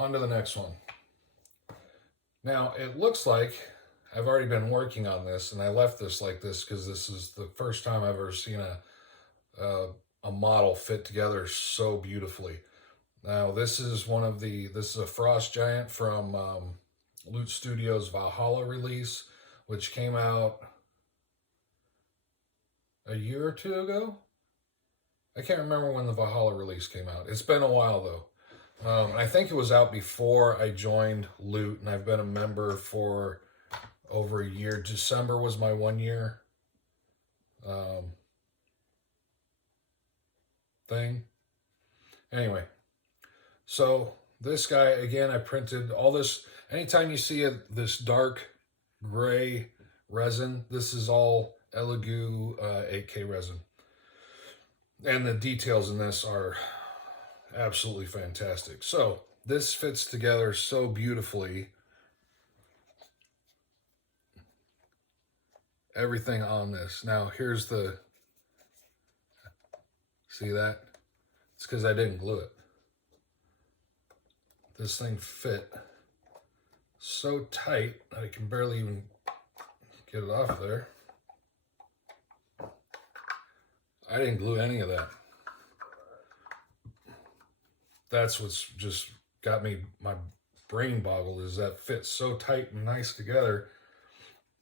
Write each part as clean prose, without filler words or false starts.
on to the next one. Now, it looks like I've already been working on this, and I left this like this because this is the first time I've ever seen a model fit together so beautifully. Now, this is a Frost Giant from Loot Studios Valhalla release, which came out a year or two ago. I can't remember when the Valhalla release came out. It's been a while, though. I think it was out before I joined Loot, and I've been a member for over a year. December was my 1 year thing. Anyway, so this guy, again, I printed all this. Anytime you see this dark gray resin, this is all Elegoo 8K resin. And the details in this are absolutely fantastic. So this fits together so beautifully. Everything on this. Now here's the, see that? It's because I didn't glue it. This thing fit so tight that I can barely even get it off there. I didn't glue any of that. That's what's just got me, my brain boggled, is that fits so tight and nice together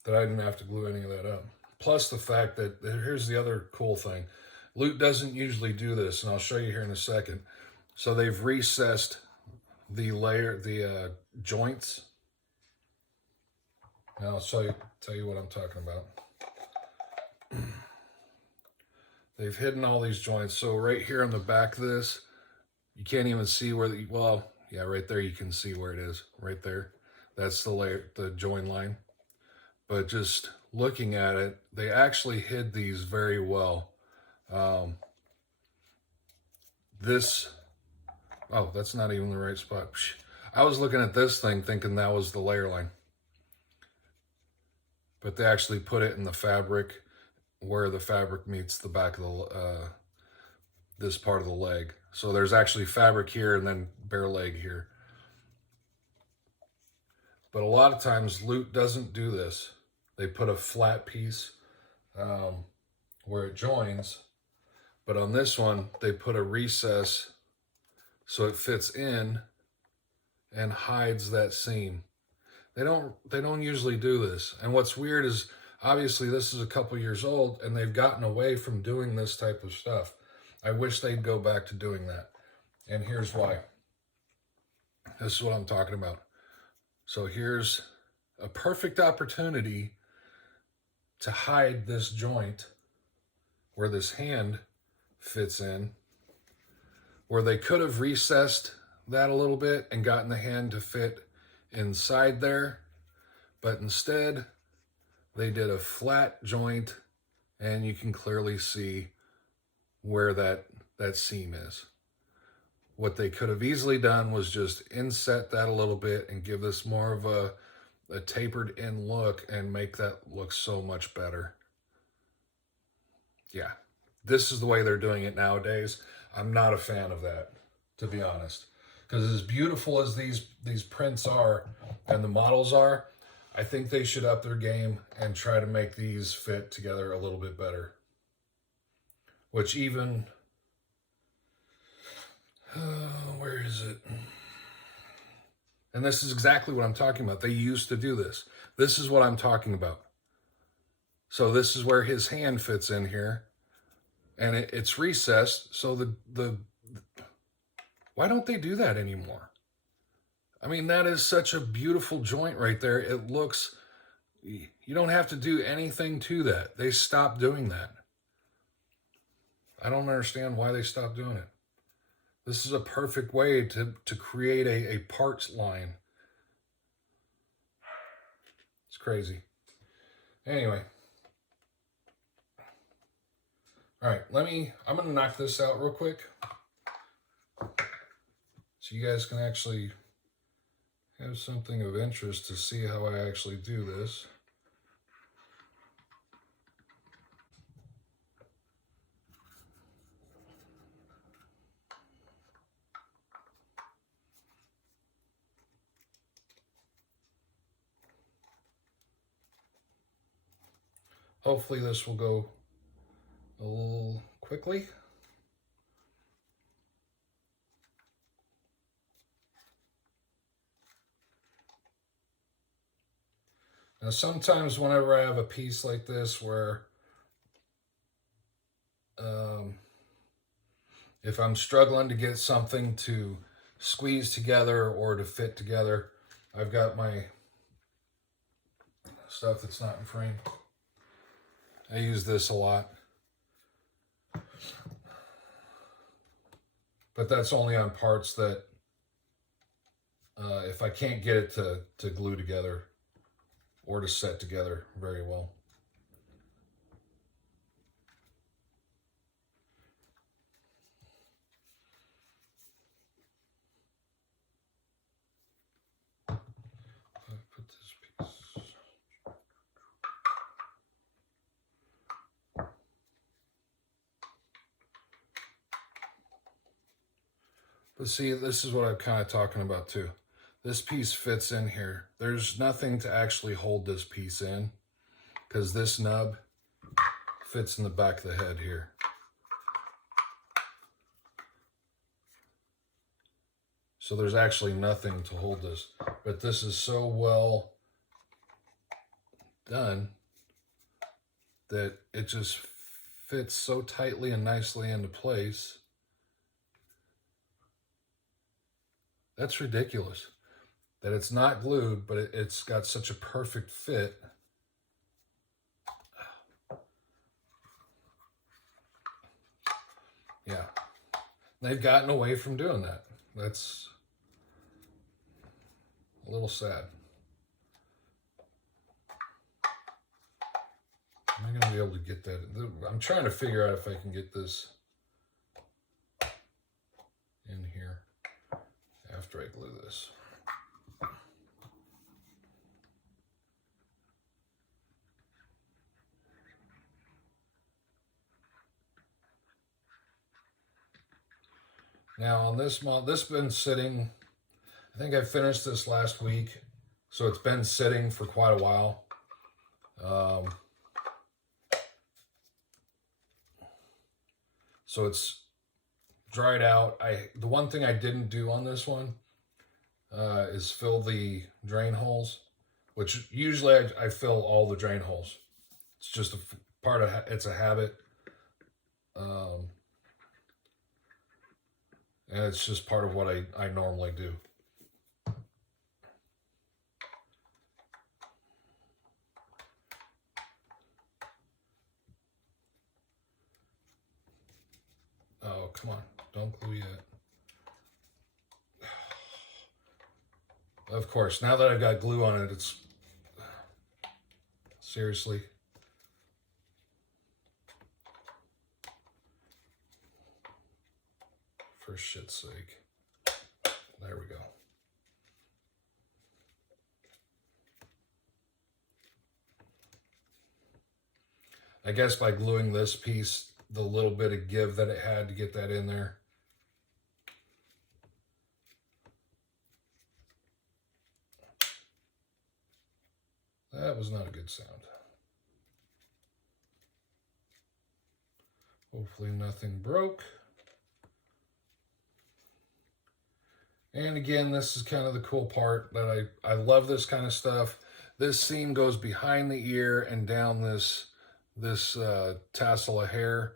that I didn't have to glue any of that up. Plus the fact that, here's the other cool thing. Loot doesn't usually do this, and I'll show you here in a second. So they've recessed the joints. Now I'll tell you what I'm talking about. They've hidden all these joints. So right here on the back of this, you can't even see where well, yeah, right there you can see where it is, right there. That's the join line. But just looking at it, they actually hid these very well. Oh, that's not even the right spot. I was looking at this thing thinking that was the layer line. But they actually put it in the fabric where the fabric meets the back of the this part of the leg. So there's actually fabric here and then bare leg here. But a lot of times Loot doesn't do this. They put a flat piece where it joins, but on this one they put a recess so it fits in and hides that seam. They don't usually do this. And what's weird is, obviously this is a couple years old and they've gotten away from doing this type of stuff. I wish they'd go back to doing that. And here's why. This is what I'm talking about. So here's a perfect opportunity to hide this joint where this hand fits in, where they could have recessed that a little bit and gotten the hand to fit inside there, but instead they did a flat joint and you can clearly see where that seam is. What they could have easily done was just inset that a little bit and give this more of a tapered in look and make that look so much better. Yeah, this is the way they're doing it nowadays. I'm not a fan of that, to be honest. Because as beautiful as these prints are and the models are, I think they should up their game and try to make these fit together a little bit better. Which even, where is it? And this is exactly what I'm talking about. They used to do this. This is what I'm talking about. So this is where his hand fits in here. And it's recessed. So why don't they do that anymore? I mean, that is such a beautiful joint right there. It looks, you don't have to do anything to that. They stopped doing that. I don't understand why they stopped doing it. This is a perfect way to create a parts line. It's crazy. Anyway. All right, I'm going to knock this out real quick so you guys can actually have something of interest to see how I actually do this. hopefully this will go a little quickly. Now sometimes whenever I have a piece like this where if I'm struggling to get something to squeeze together or to fit together, I've got my stuff that's not in frame. I use this a lot. But that's only on parts that if I can't get it to glue together or to set together very well. Put this piece. But see, this is what I'm kind of talking about too. This piece fits in here. There's nothing to actually hold this piece in because this nub fits in the back of the head here. So there's actually nothing to hold this. But this is so well done that it just fits so tightly and nicely into place. That's ridiculous that it's not glued, but it's got such a perfect fit. Yeah, they've gotten away from doing that. That's a little sad. Am I going to be able to get that? I'm trying to figure out if I can get this in here after I glue this. Now on this model, this has been sitting, I think I finished this last week, so it's been sitting for quite a while. So it's dried out. The one thing I didn't do on this one is fill the drain holes, which usually I fill all the drain holes. It's just a part of, it's a habit. And it's just part of what I normally do. Oh, come on. Don't glue yet. Of course, now that I've got glue on it, it's... Seriously. For shit's sake. There we go. I guess by gluing this piece, the little bit of give that it had to get that in there. That was not a good sound. Hopefully nothing broke. And again, this is kind of the cool part that I love this kind of stuff. This seam goes behind the ear and down this tassel of hair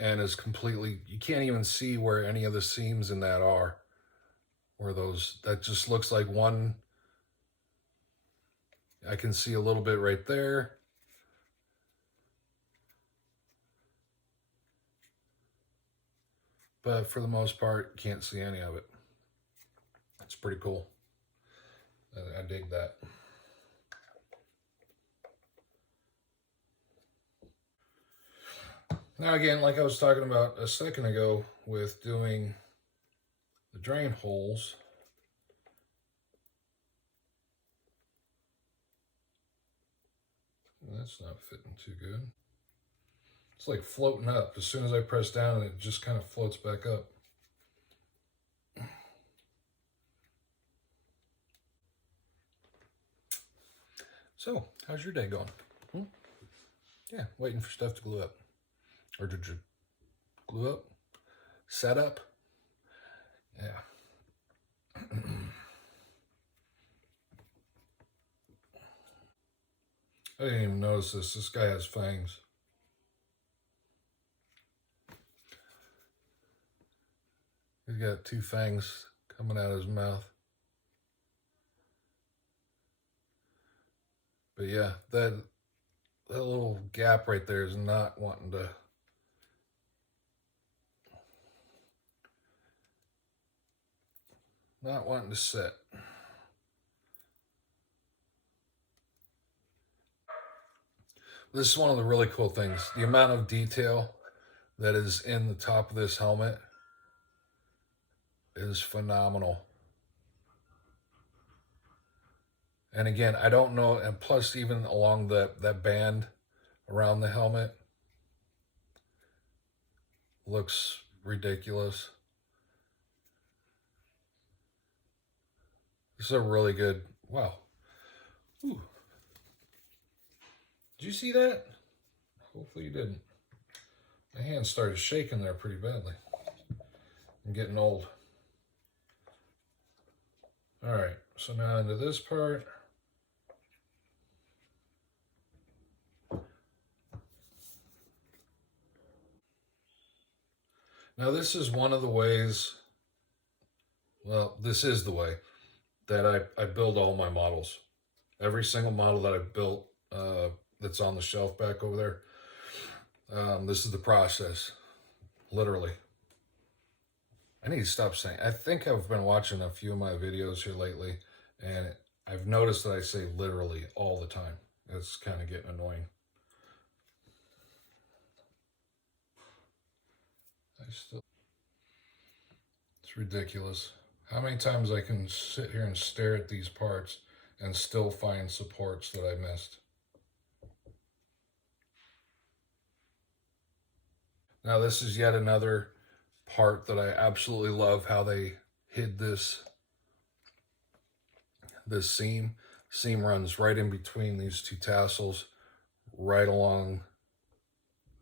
and is completely, you can't even see where any of the seams in that are. Where those, that just looks like one. I can see a little bit right there. But for the most part, can't see any of it. It's pretty cool. I dig that. Now again, like I was talking about a second ago with doing the drain holes, that's not fitting too good. It's like floating up. As soon as I press down, it just kind of floats back up. So, how's your day going? Yeah, waiting for stuff to glue up. Or to glue up? Set up? Yeah. I didn't even notice this. This guy has fangs. He's got 2 fangs coming out of his mouth. But yeah, that little gap right there is not wanting to. Not wanting to sit. This is one of the really cool things. The amount of detail that is in the top of this helmet is phenomenal. And again, I don't know, and plus even along that band around the helmet looks ridiculous. This is a really good, wow. Ooh. Did you see that? Hopefully you didn't. My hand started shaking there pretty badly. I'm getting old. All right, so now into this part. Now this is one of the ways, well, this is the way that I build all my models. Every single model that I've built that's on the shelf back over there, this is the process, literally. I need to stop saying, I think I've been watching a few of my videos here lately, and I've noticed that I say literally all the time. It's kind of getting annoying. It's ridiculous. How many times I can sit here and stare at these parts and still find supports that I missed. Now this is yet another part that I absolutely love how they hid this seam. Seam runs right in between these 2 tassels, right along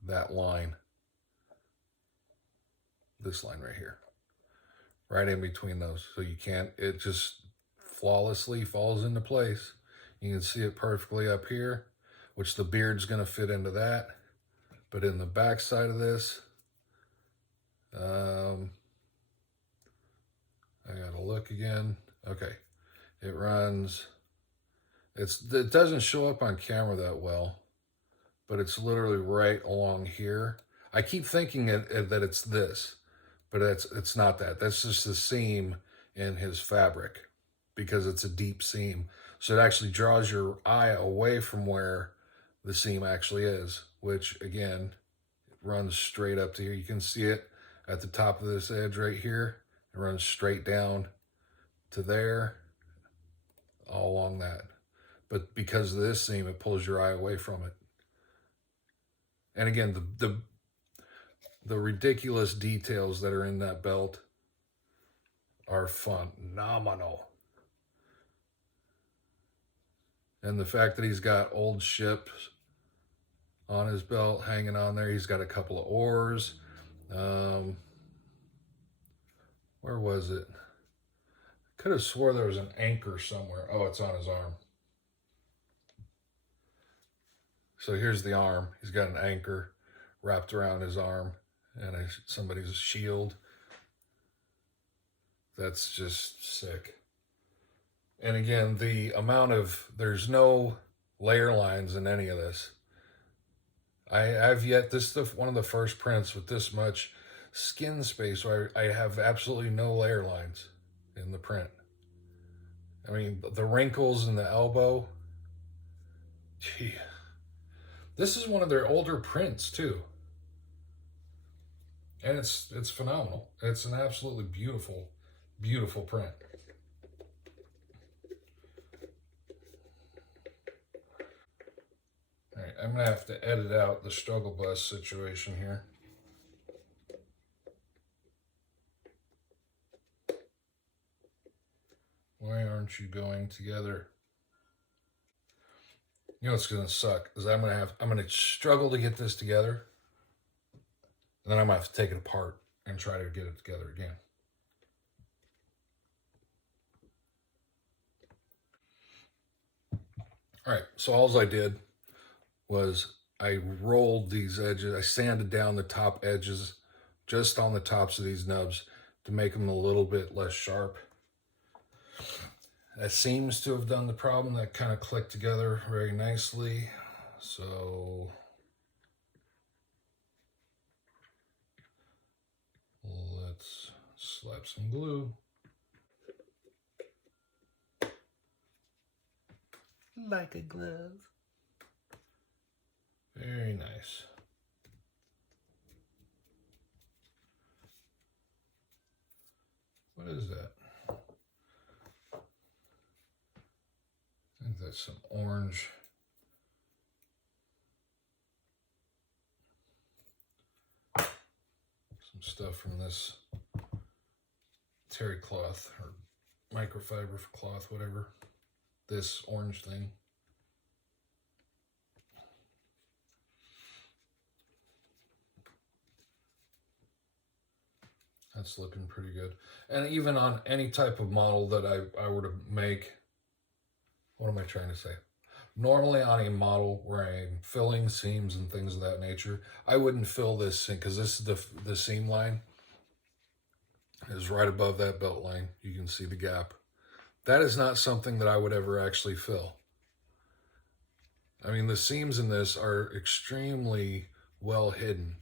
that line. This line right here. Right in between those. So you can't, it just flawlessly falls into place. You can see it perfectly up here, which the beard's going to fit into that. But in the back side of this, I gotta look again. Okay, it runs. It doesn't show up on camera that well, but it's literally right along here. I keep thinking that it's this, but it's not that. That's just the seam in his fabric because it's a deep seam. So it actually draws your eye away from where the seam actually is, which again, runs straight up to here. You can see it at the top of this edge right here. It runs straight down to there, all along that. But because of this seam, it pulls your eye away from it. And again, the ridiculous details that are in that belt are phenomenal. And the fact that he's got old ships on his belt hanging on there. He's got a couple of oars. Where was it? Could have swore there was an anchor somewhere. Oh, it's on his arm. So here's the arm. He's got an anchor wrapped around his arm and somebody's shield. That's just sick. And again, the amount of, there's no layer lines in any of this. I've yet, this is one of the first prints with this much skin space where I have absolutely no layer lines in the print. I mean, the wrinkles in the elbow, gee. This is one of their older prints too. And it's phenomenal. It's an absolutely beautiful, beautiful print. All right, I'm gonna have to edit out the struggle bus situation here. Why aren't you going together? You know what's going to suck is I'm going to struggle to get this together, and then I'm going to have to take it apart and try to get it together again. All right, so all I did was I rolled these edges. I sanded down the top edges just on the tops of these nubs to make them a little bit less sharp. That seems to have done the problem. That kind of clicked together very nicely. So let's slap some glue. Like a glove. Very nice. What is that? I think that's some orange. Some stuff from this terry cloth or microfiber cloth, whatever. This orange thing. That's looking pretty good. And even on any type of model that I were to make, what am I trying to say? Normally on a model where I'm filling seams and things of that nature, I wouldn't fill this seam because this is the seam line is right above that belt line. You can see the gap. That is not something that I would ever actually fill. I mean, the seams in this are extremely well hidden.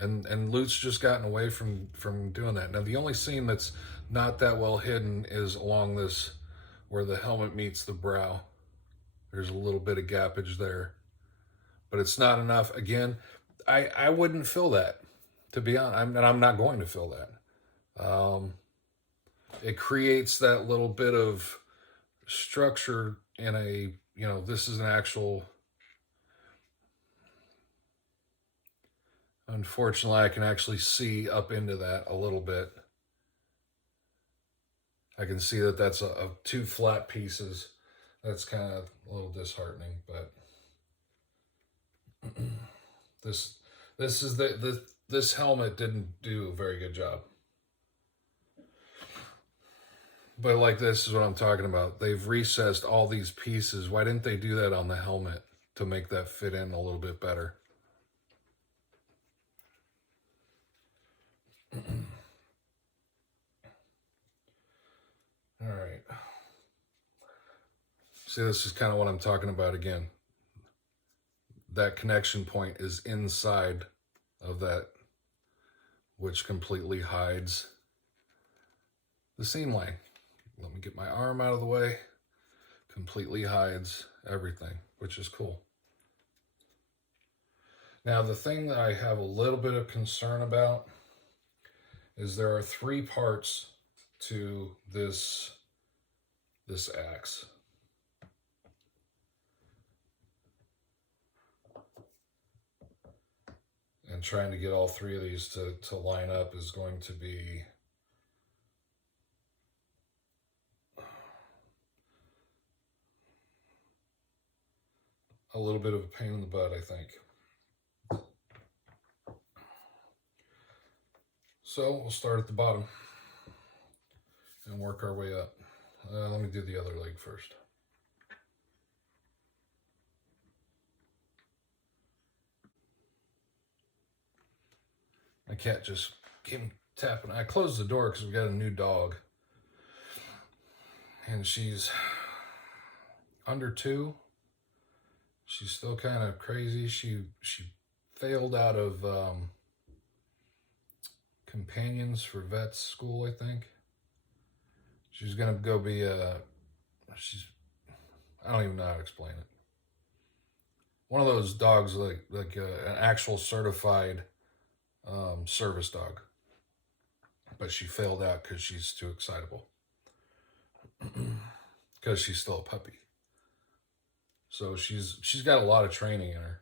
And Loot's just gotten away from doing that. Now, the only seam that's not that well hidden is along this, where the helmet meets the brow. There's a little bit of gappage there. But it's not enough. Again, I wouldn't fill that, to be honest. And I'm not going to fill that. It creates that little bit of structure in a, this is an actual... Unfortunately, I can actually see up into that a little bit. I can see that that's a two flat pieces. That's kind of a little disheartening, but this helmet didn't do a very good job. But like, this is what I'm talking about. They've recessed all these pieces. Why didn't they do that on the helmet to make that fit in a little bit better? All right. See, this is kind of what I'm talking about again. That connection point is inside of that, which completely hides the seam line. Let me get my arm out of the way. Completely hides everything, which is cool. Now, the thing that I have a little bit of concern about is there are 3 parts to this axe. And trying to get all 3 of these to line up is going to be a little bit of a pain in the butt, I think. So we'll start at the bottom and work our way up. Let me do the other leg first. My cat just came tapping. I closed the door because we got a new dog. And she's under 2. She's still kind of crazy. She failed out of companions for vets school, I think. She's gonna go be I don't even know how to explain it. One of those dogs, like an actual certified service dog. But she failed out because she's too excitable. Because she's still a puppy. So she's got a lot of training in her.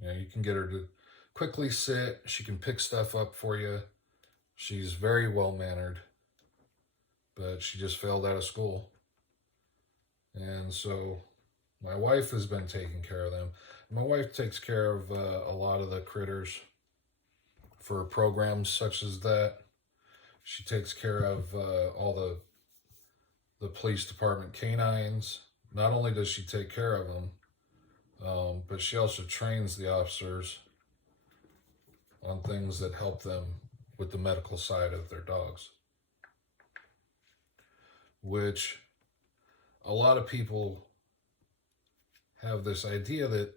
You can get her to quickly sit. She can pick stuff up for you. She's very well-mannered. But she just failed out of school. And so My wife has been taking care of them. My wife takes care of a lot of the critters for programs such as that. She takes care of all the police department canines. Not only does she take care of them, but she also trains the officers on things that help them with the medical side of their dogs. Which a lot of people have this idea that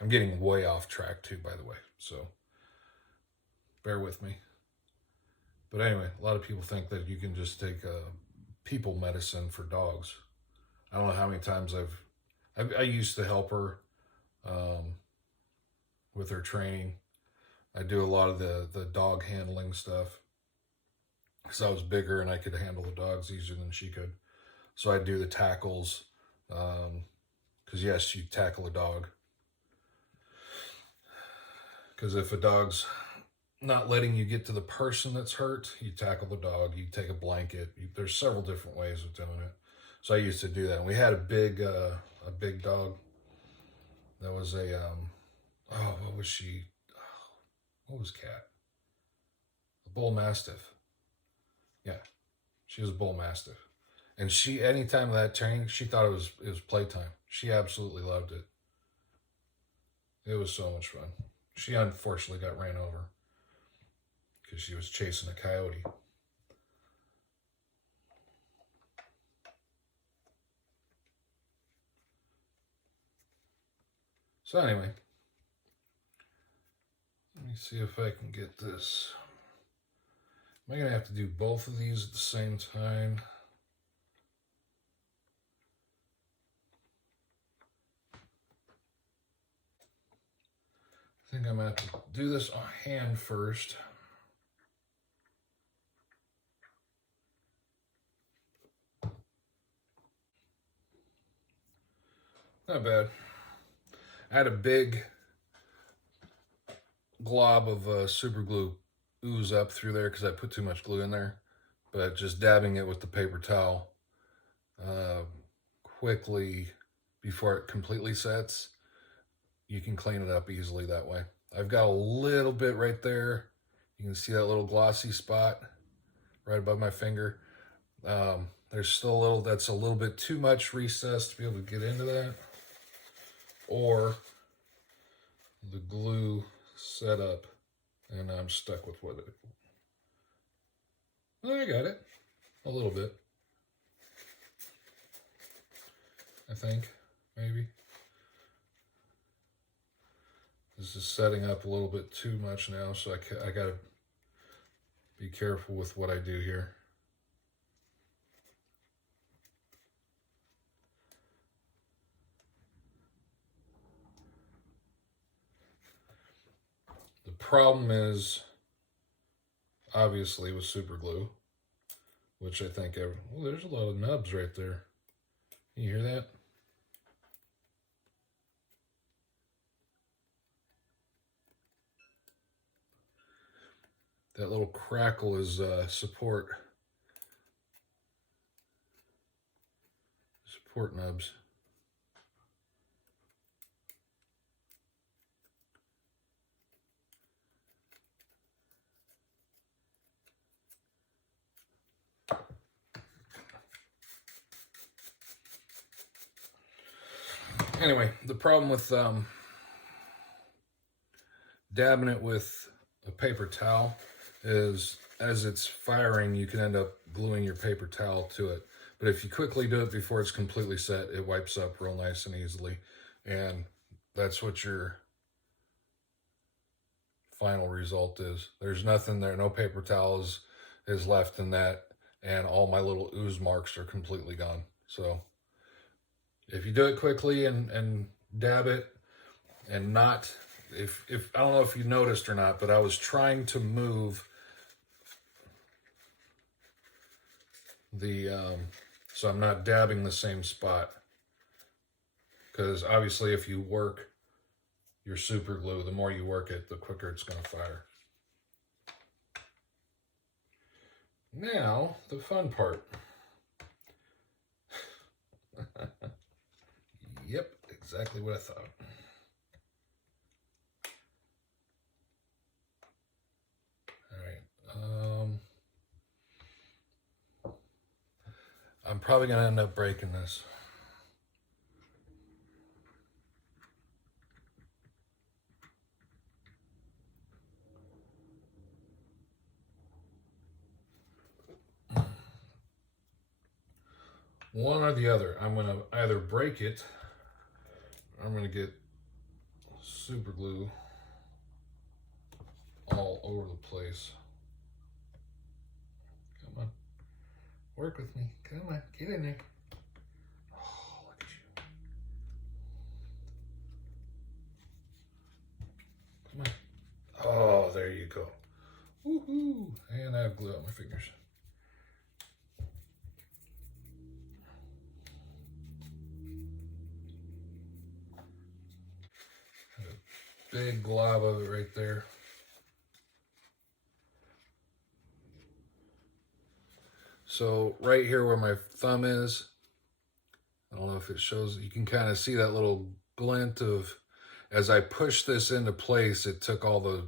I'm getting way off track too, by the way, so bear with me. But anyway, a lot of people think that you can just take people medicine for dogs. I don't know how many times I used to help her with her training. I do a lot of the dog handling stuff because I was bigger and I could handle the dogs easier than she could. So I do the tackles because yes, you tackle a dog. Because if a dog's not letting you get to the person that's hurt, you tackle the dog, you take a blanket. There's several different ways of doing it. So I used to do that. And we had a big dog that was what was she? What was Cat? A bull mastiff. Yeah, she was a bull mastiff. And she, anytime that changed, she thought it was playtime. She absolutely loved it. It was so much fun. She unfortunately got ran over because she was chasing a coyote. So anyway, let me see if I can get this. Am I going to have to do both of these at the same time? I think I'm going to have to do this on hand first. Not bad. I had a big glob of super glue ooze up through there because I put too much glue in there. But just dabbing it with the paper towel quickly before it completely sets, you can clean it up easily that way. I've got a little bit right there. You can see that little glossy spot right above my finger. There's still a little, that's a little bit too much recess to be able to get into that. Or the glue set up and I'm stuck with what it. Well, I got it. A little bit. I think, maybe. This is setting up a little bit too much now, so I gotta be careful with what I do here. The problem is, obviously, with super glue, which I think, there's a lot of nubs right there. Can you hear that? That little crackle is support nubs. Anyway, the problem with dabbing it with a paper towel is as it's firing, you can end up gluing your paper towel to it. But if you quickly do it before it's completely set, it wipes up real nice and easily. And that's what your final result is. There's nothing there, no paper towel is left in that, and all my little ooze marks are completely gone. So if you do it quickly and dab it and not, if I don't know if you noticed or not, but I was trying to move the, so I'm not dabbing the same spot. Because obviously if you work your super glue, the more you work it, the quicker it's going to fire. Now, the fun part. Exactly what I thought. All right. I'm probably going to end up breaking this. One or the other. I'm going to either break it, or I'm going to get super glue all over the place. Come on. Work with me. Come on. Get in there. Oh, look at you. Come on. Oh, there you go. Woohoo. And I have glue on my fingers. Big glob of it right there. So right here where my thumb is, I don't know if it shows, you can kind of see that little glint of, as I pushed this into place, it took all the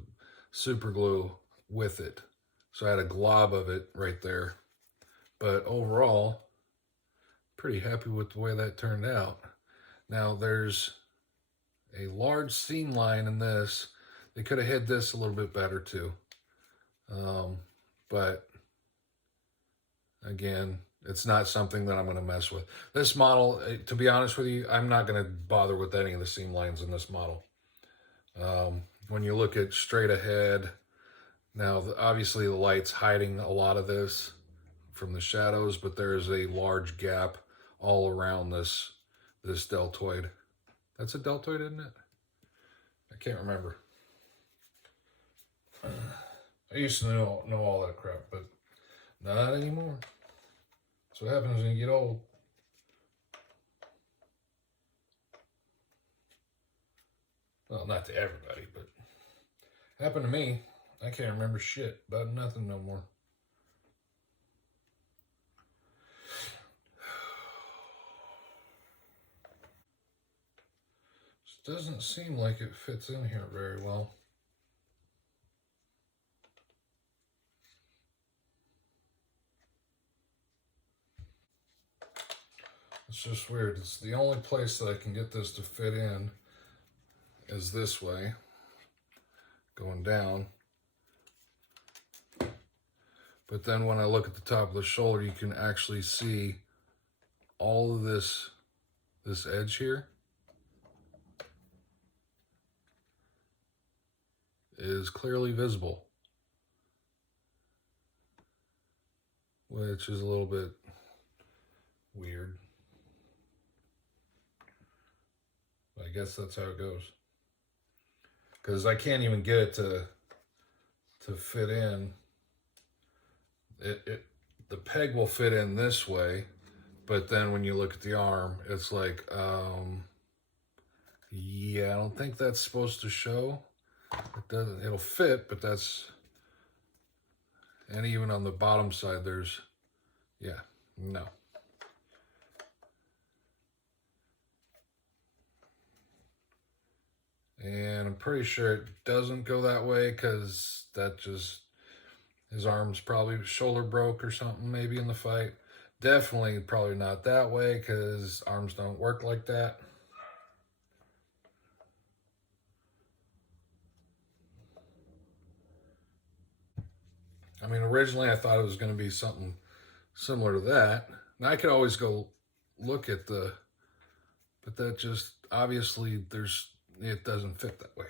super glue with it. So I had a glob of it right there. But overall, pretty happy with the way that turned out. Now there's a large seam line in this. They could have hid this a little bit better too. But again, it's not something that I'm going to mess with. This model, to be honest with you, I'm not going to bother with any of the seam lines in this model. When you look at straight ahead, now obviously the light's hiding a lot of this from the shadows, but there's a large gap all around this deltoid. That's a deltoid, isn't it? I can't remember. I used to know all that crap, but not anymore. That's what happens when you get old. Well, not to everybody, but it happened to me. I can't remember shit about nothing no more. This doesn't seem like it fits in here very well. It's just weird. It's the only place that I can get this to fit in is this way, going down. But then when I look at the top of the shoulder, you can actually see all of this edge here is clearly visible, which is a little bit weird. I guess that's how it goes. Because I can't even get it to fit in. The peg will fit in this way, but then when you look at the arm, it's like, yeah, I don't think that's supposed to show. It doesn't. It'll fit, but that's, and even on the bottom side, there's, yeah, no. And I'm pretty sure it doesn't go that way because that just, his arm's probably shoulder broke or something maybe in the fight. Definitely probably not that way because arms don't work like that. I mean, originally I thought it was going to be something similar to that. And I could always go look at the, but that just, obviously it doesn't fit that way.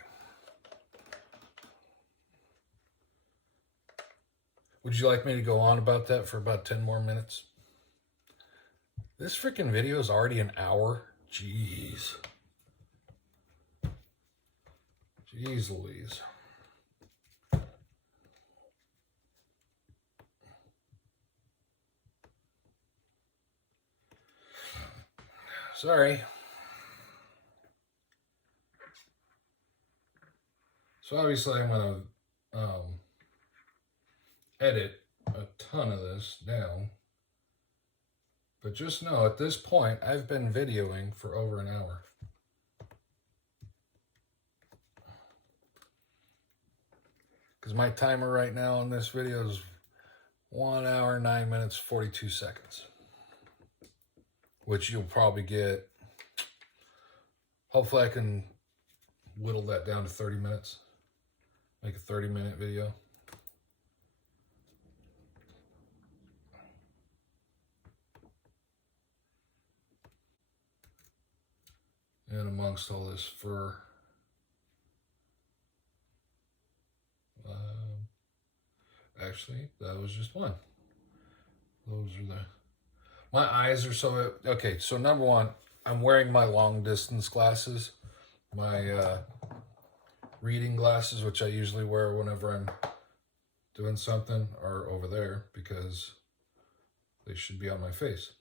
Would you like me to go on about that for about 10 more minutes? This freaking video is already an hour. Jeez. Jeez Louise. Sorry. So obviously I'm going to edit a ton of this down. But just know at this point, I've been videoing for over an hour. because my timer right now on this video is 1 hour, 9 minutes, 42 seconds. Which you'll probably get. Hopefully I can whittle that down to 30 minutes. Make a 30-minute video. And amongst all this fur, actually, that was just one. Those are the, my eyes are so, okay, so number one, I'm wearing my long distance glasses, my reading glasses, which I usually wear whenever I'm doing something, are over there because they should be on my face.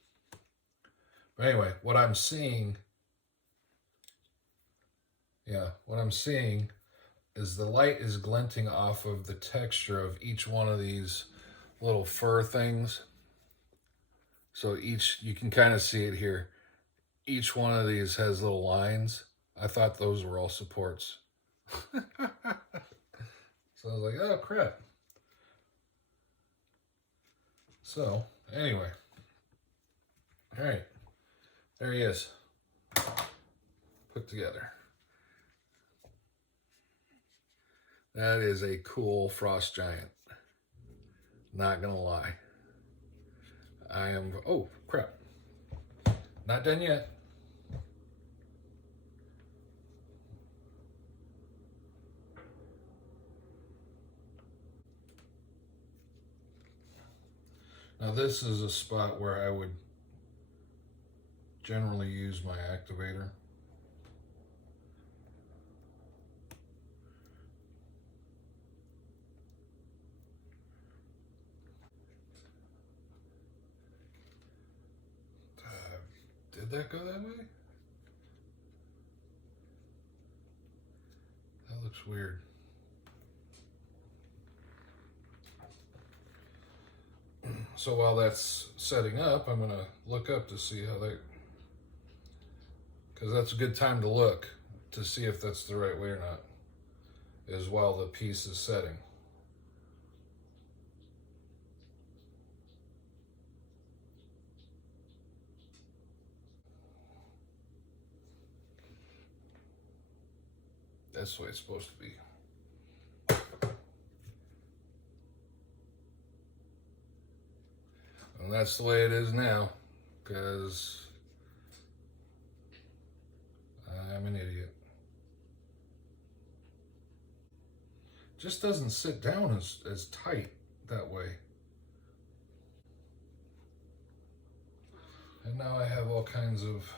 But anyway, what I'm seeing is the light is glinting off of the texture of each one of these little fur things. So you can kind of see it here. Each one of these has little lines. I thought those were all supports. So I was like, oh crap. So anyway, all right, there he is, put together. That is a cool frost giant. Not gonna lie. I am, oh crap. Not done yet. Now this is a spot where I would generally use my activator. Did that go that way? That looks weird. So while that's setting up, I'm gonna look up to see how that, because that's a good time to look to see if that's the right way or not, is while the piece is setting. That's the way it's supposed to be. And that's the way it is now, because I'm an idiot. Just doesn't sit down as tight that way. And now I have all kinds of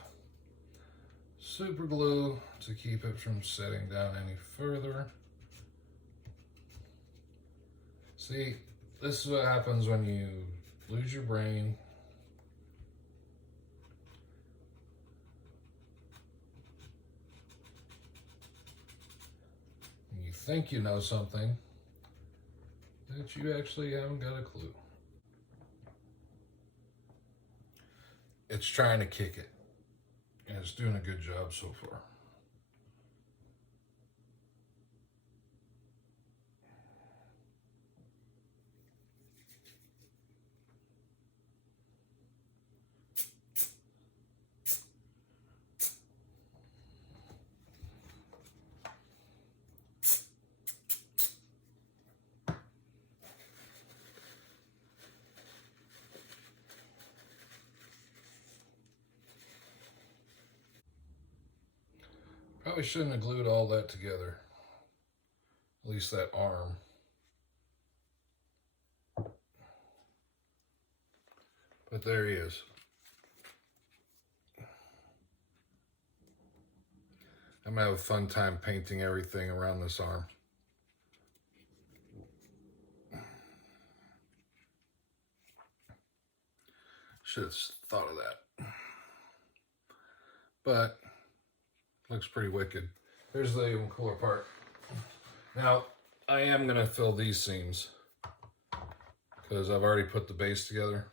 super glue to keep it from setting down any further. See, this is what happens when you lose your brain. And you think you know something that you actually haven't got a clue. It's trying to kick it, and it's doing a good job so far. Probably shouldn't have glued all that together. At least that arm. But there he is. I'm gonna have a fun time painting everything around this arm. Should have thought of that. But looks pretty wicked. Here's the even cooler part. Now, I am gonna fill these seams because I've already put the base together.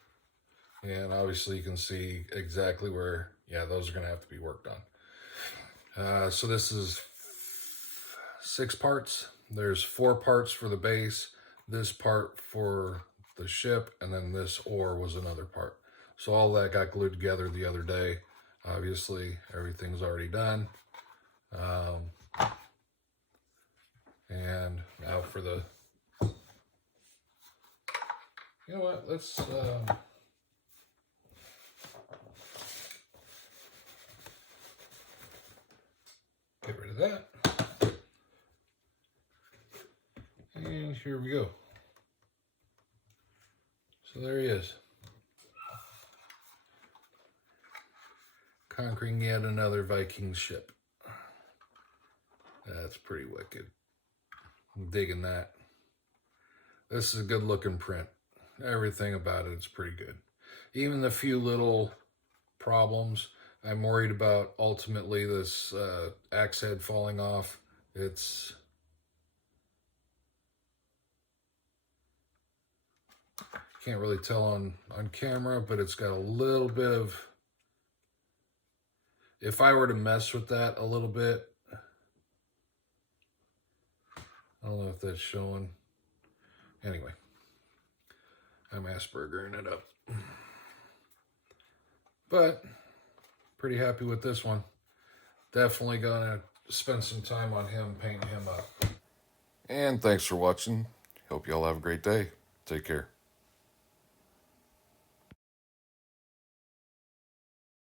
And obviously you can see exactly where, yeah, those are gonna have to be worked on. So this is 6 parts. There's 4 parts for the base, this part for the ship, and then this oar was another part. So all that got glued together the other day. Obviously, everything's already done. And now for the, you know what, let's, get rid of that. And here we go. So there he is. Conquering yet another Viking ship. That's pretty wicked. I'm digging that. This is a good looking print. Everything about it's pretty good. Even the few little problems I'm worried about, ultimately this axe head falling off. It's can't really tell on camera, but it's got a little bit of, if I were to mess with that a little bit, I don't know if that's showing. Anyway, I'm Aspergering it up. But pretty happy with this one. Definitely gonna spend some time on him, painting him up. And thanks for watching. Hope y'all have a great day. Take care.